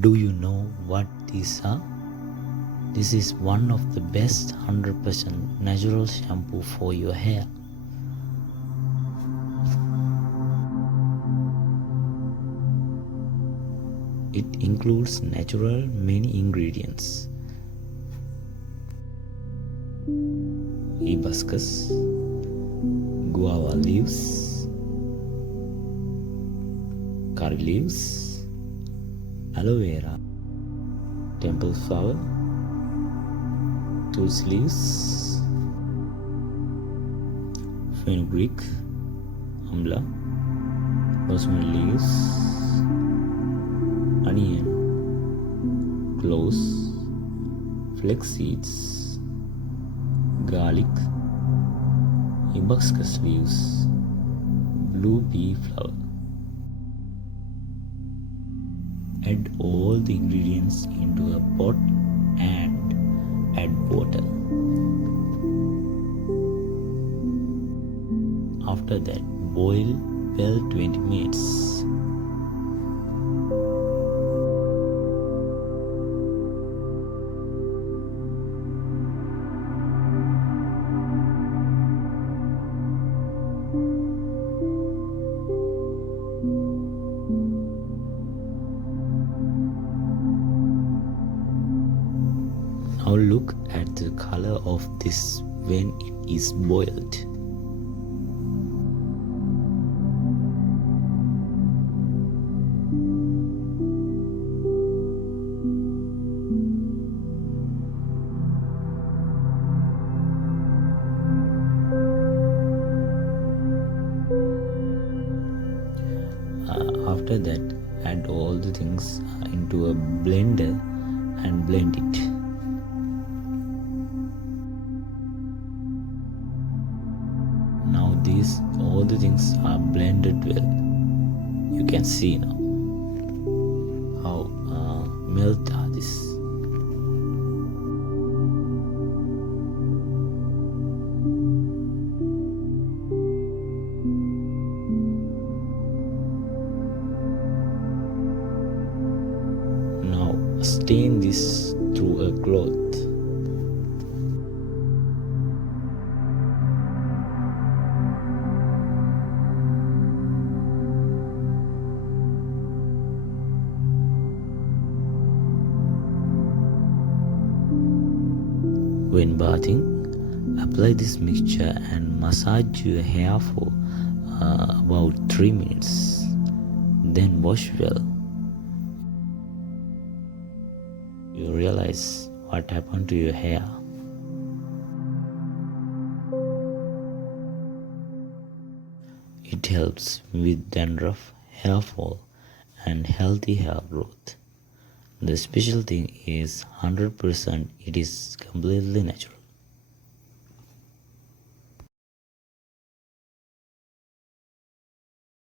Do you know what these are? This is one of the best 100% natural shampoo for your hair. It includes natural many ingredients: hibiscus, guava leaves, curry leaves, aloe vera, temple flower, tulsi leaves, fenugreek, amla, rosemary leaves, onion, cloves, flax seeds, garlic, hibiscus leaves, blue pea flower. Add all the ingredients into a pot and add water. After that, boil well 20 minutes. Now look at the color of this when it is boiled. After that, add all the things into a blender and blend it. Now all the things are blended well. You can see now how melt are this. Now stain this through a cloth. When bathing, apply this mixture and massage your hair for about 3 minutes. Then wash well. You realize what happened to your hair. It helps with dandruff, hair fall, and healthy hair growth. The special thing is 100% it is completely natural.